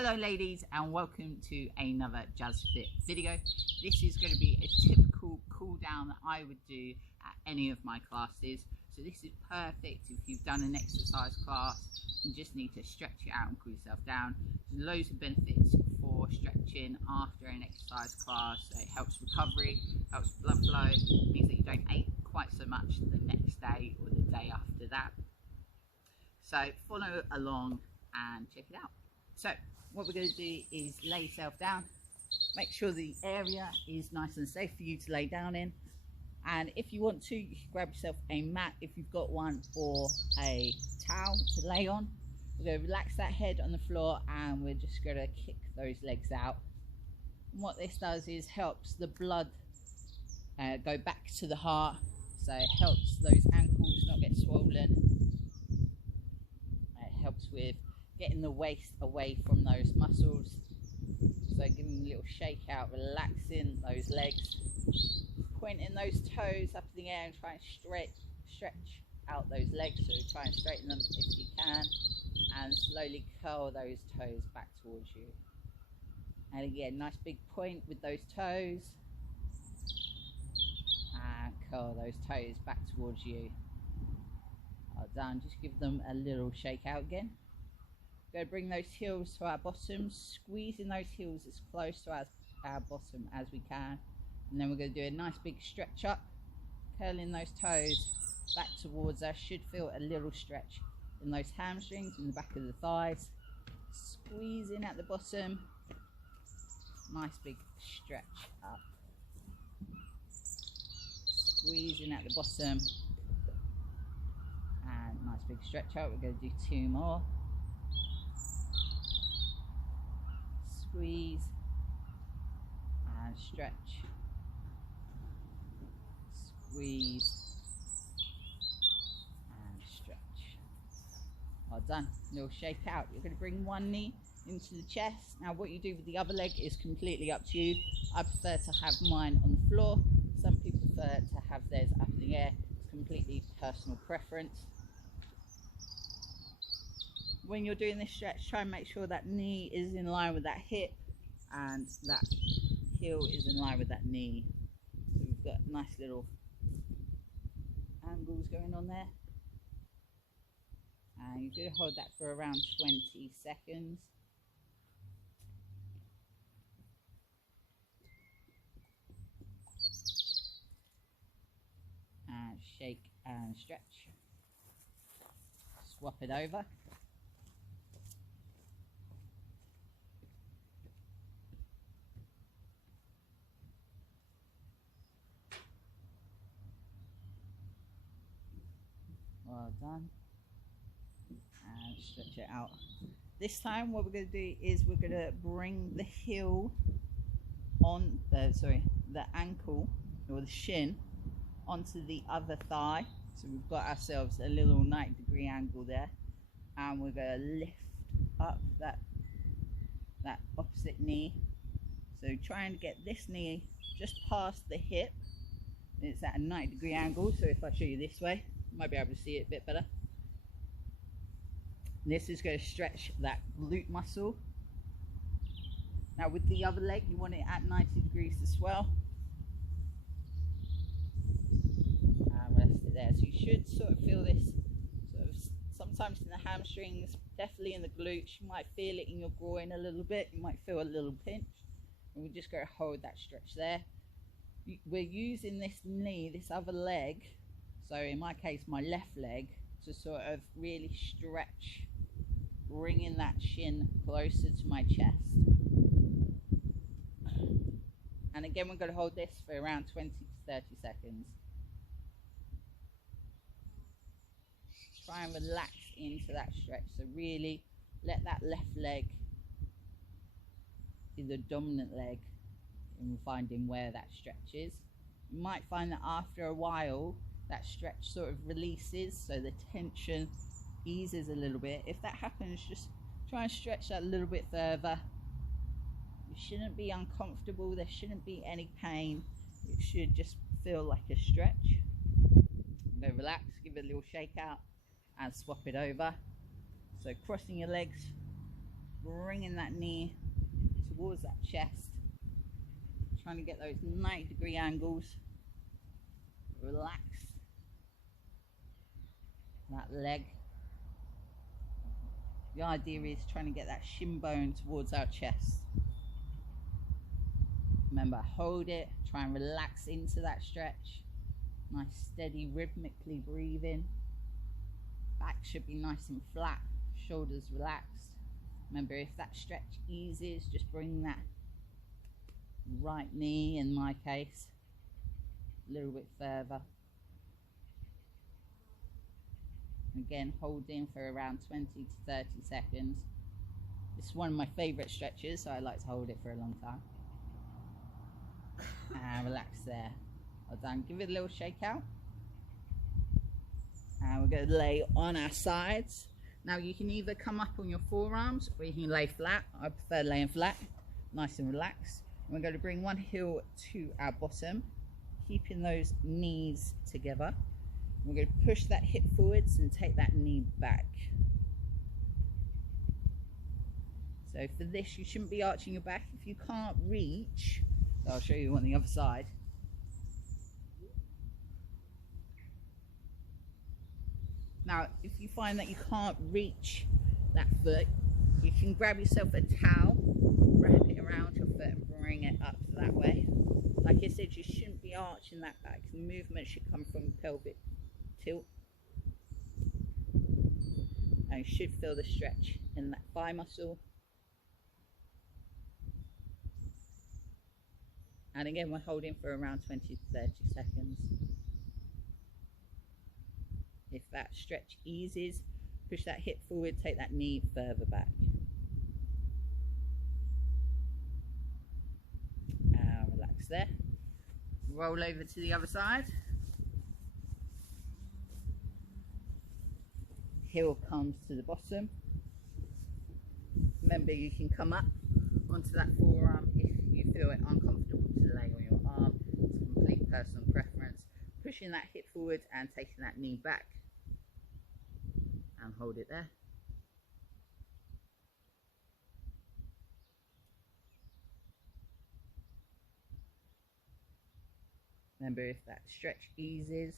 Hello ladies and welcome to another JasFit video. This is going to be a typical cool down that I would do at any of my classes. So this is perfect if you've done an exercise class, you just need to stretch it out and cool yourself down. There's loads of benefits for stretching after an exercise class. So it helps recovery, helps blood flow, means that you don't ache quite so much the next day or the day after that. So follow along and check it out. So what we're going to do is lay yourself down, make sure the area is nice and safe for you to lay down in, and if you want to, you can grab yourself a mat if you've got one, or a towel to lay on. We're going to relax that head on the floor and we're just going to kick those legs out. And what this does is helps the blood go back to the heart, so it helps those ankles not get swollen. It helps with getting the waist away from those muscles. So giving them a little shake out, relaxing those legs, pointing those toes up in the air and try and stretch out those legs. So try and straighten them if you can, and slowly curl those toes back towards you. And again, nice big point with those toes, and curl those toes back towards you. Well done. Just give them a little shake out again. We're going to bring those heels to our bottom, squeezing those heels as close to our bottom as we can. And then we're going to do a nice big stretch up, curling those toes back towards us. Should feel a little stretch in those hamstrings, in the back of the thighs. Squeezing at the bottom, nice big stretch up. Squeezing at the bottom, and nice big stretch out. We're going to do two more. Squeeze and stretch, squeeze and stretch. Well done. Little shake out. You're going to bring one knee into the chest. Now what you do with the other leg is completely up to you. I prefer to have mine on the floor. Some people prefer to have theirs up in the air. It's completely personal preference. When you're doing this stretch, try and make sure that knee is in line with that hip and that heel is in line with that knee. So we've got nice little angles going on there. And you're going to hold that for around 20 seconds. And shake and stretch. Swap it over. Well done. And stretch it out. This time what we're going to do is we're going to bring the heel on the ankle or the shin onto the other thigh. So we've got ourselves a little 90-degree angle there, and we're going to lift up that opposite knee. So trying to get this knee just past the hip. It's at a 90-degree angle, so if I show you this way, you might be able to see it a bit better. This is going to stretch that glute muscle. Now with the other leg, you want it at 90 degrees as well. And rest it there. So you should sort of feel this sometimes in the hamstrings, definitely in the glutes. You might feel it in your groin a little bit. You might feel a little pinch. And we're just going to hold that stretch there. We're using this knee, this other leg, so in my case my left leg, to sort of really stretch, bringing that shin closer to my chest. And again, we're going to hold this for around 20 to 30 seconds. Try and relax into that stretch, so really let that left leg be the dominant leg in finding where that stretch is. You might find that after a while that stretch sort of releases, so the tension eases a little bit. If that happens, just try and stretch that a little bit further. You shouldn't be uncomfortable, there shouldn't be any pain, it should just feel like a stretch. Go relax, give it a little shake out and swap it over. So crossing your legs, bringing that knee towards that chest, trying to get those 90-degree angles. Relax that leg. The idea is trying to get that shin bone towards our chest. Remember, hold it, try and relax into that stretch. Nice steady rhythmically breathing. Back should be nice and flat, shoulders relaxed. Remember, if that stretch eases, just bring that right knee, in my case, a little bit further. Again, holding for around 20 to 30 seconds. This is one of my favourite stretches, so I like to hold it for a long time. And relax there. Well done. Give it a little shake out. And we're going to lay on our sides. Now you can either come up on your forearms or you can lay flat. I prefer laying flat, nice and relaxed. And we're going to bring one heel to our bottom, keeping those knees together. We're going to push that hip forwards and take that knee back. So for this, you shouldn't be arching your back. If you can't reach, so I'll show you on the other side. Now, if you find that you can't reach that foot, you can grab yourself a towel, wrap it around your foot and bring it up that way. Like I said, you shouldn't be arching that back. The movement should come from pelvic tilt. And you should feel the stretch in that thigh muscle. And again, we're holding for around 20 to 30 seconds. If that stretch eases, push that hip forward, take that knee further back. Relax there. Roll over to the other side. Heel comes to the bottom. Remember, you can come up onto that forearm if you feel it uncomfortable to lay on your arm. It's a complete personal preference. Pushing that hip forward and taking that knee back. And hold it there. Remember, if that stretch eases,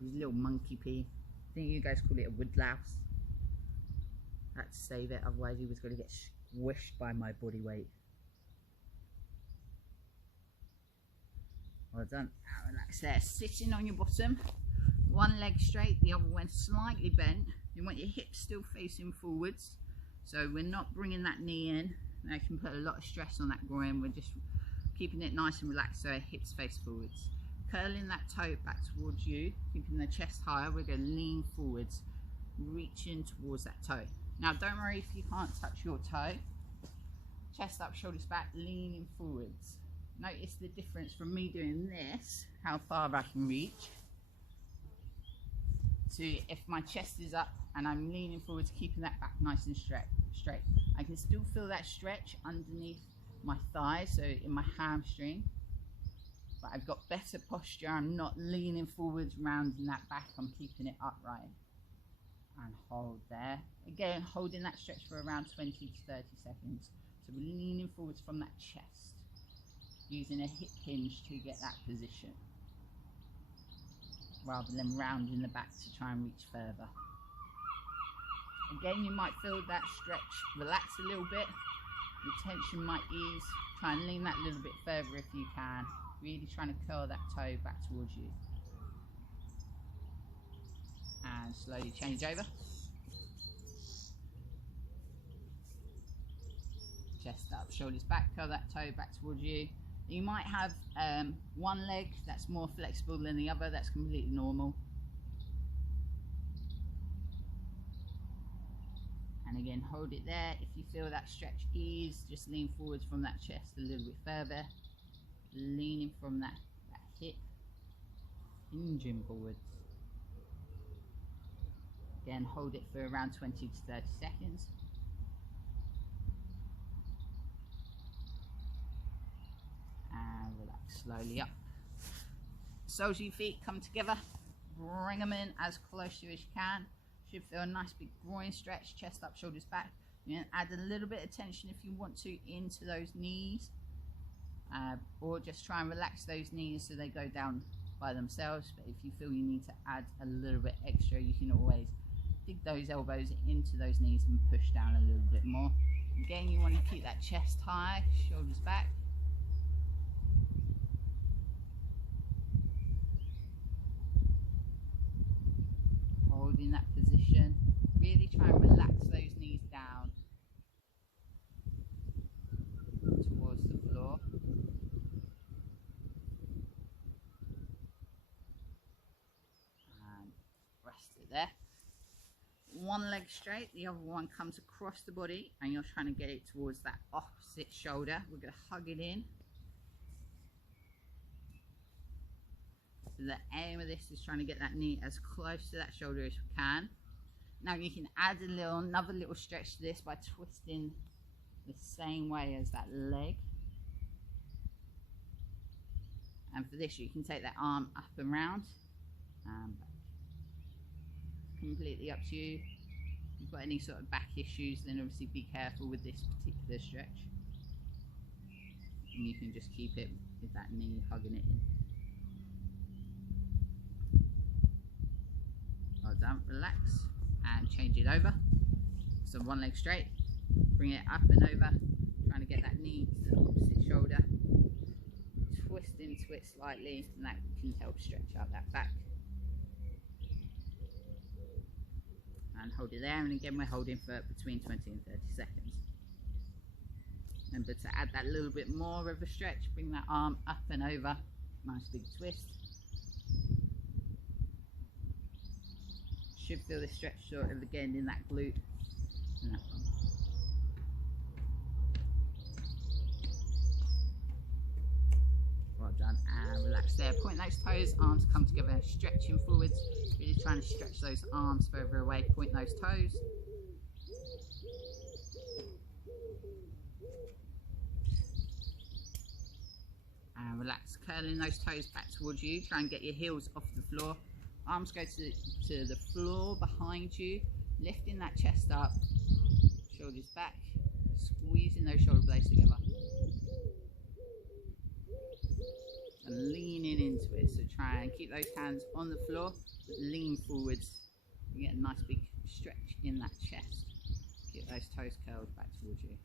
his little monkey pee. I think you guys call it a woodlouse. I had to save it, otherwise he was going to get squished by my body weight. Well done. Now relax there. Sitting on your bottom, one leg straight, the other one slightly bent. You want your hips still facing forwards, so we're not bringing that knee in. Now you can put a lot of stress on that groin. We're just keeping it nice and relaxed so our hips face forwards. Curling that toe back towards you, keeping the chest higher. We're going to lean forwards, reaching towards that toe. Now don't worry if you can't touch your toe. Chest up, shoulders back, leaning forwards. Notice the difference from me doing this, how far I can reach, to if my chest is up and I'm leaning forwards, keeping that back nice and straight. I can still feel that stretch underneath my thigh, so in my hamstring, but I've got better posture. I'm not leaning forwards, rounding that back, I'm keeping it upright. And hold there. Again, holding that stretch for around 20 to 30 seconds. So we're leaning forwards from that chest, using a hip hinge to get that position, rather than rounding the back to try and reach further. Again, you might feel that stretch relax a little bit, the tension might ease. Try and lean that a little bit further if you can, really trying to curl that toe back towards you. And slowly change over. Chest up, shoulders back, curl that toe back towards you. You might have one leg that's more flexible than the other. That's completely normal. And again, hold it there. If you feel that stretch ease, just lean forwards from that chest a little bit further. Leaning from that hip, hinging forwards. Again, hold it for around 20 to 30 seconds. And relax slowly up. Soles of your feet come together. Bring them in as close to you as you can. Should feel a nice big groin stretch, chest up, shoulders back. You can add a little bit of tension if you want to into those knees, or just try and relax those knees so they go down by themselves. But if you feel you need to add a little bit extra, you can always dig those elbows into those knees and push down a little bit more. Again, you want to keep that chest high, shoulders back. Holding that position. Really try and relax those knees down towards the floor. And rest it there. One leg straight, the other one comes across the body, and you're trying to get it towards that opposite shoulder. We're going to hug it in. So the aim of this is trying to get that knee as close to that shoulder as we can. Now you can add another little stretch to this by twisting the same way as that leg. And for this, you can take that arm up and round and back. Completely up to you. If you've got any sort of back issues, then obviously be careful with this particular stretch. And you can just keep it with that knee hugging it in. Well done, relax and change it over. So one leg straight, bring it up and over, trying to get that knee to the opposite shoulder. Twist into it slightly, and that can help stretch out that back. And hold it there, and again we're holding for between 20 and 30 seconds. Remember to add that little bit more of a stretch, bring that arm up and over, nice big twist. Should feel the stretch sort of again in that glute and that one. Well done, and relax there. Point those toes, arms come together, stretching forwards. Really trying to stretch those arms further away. Point those toes. And relax, curling those toes back towards you. Try and get your heels off the floor. Arms go to the floor behind you, lifting that chest up, shoulders back, squeezing those shoulder blades together. And leaning into it, so try and keep those hands on the floor, but lean forwards. You get a nice big stretch in that chest. Keep those toes curled back towards you.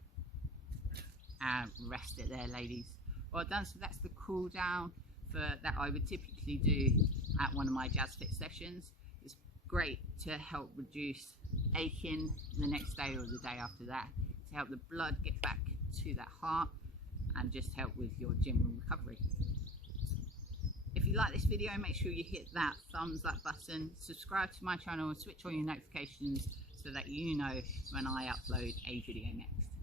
And rest it there, ladies. Well done, so that's the cool down that I would typically do at one of my JasFit sessions. It's great to help reduce aching the next day or the day after that, to help the blood get back to that heart and just help with your general recovery. If you like this video, make sure you hit that thumbs up button, subscribe to my channel and switch on your notifications so that you know when I upload a video next.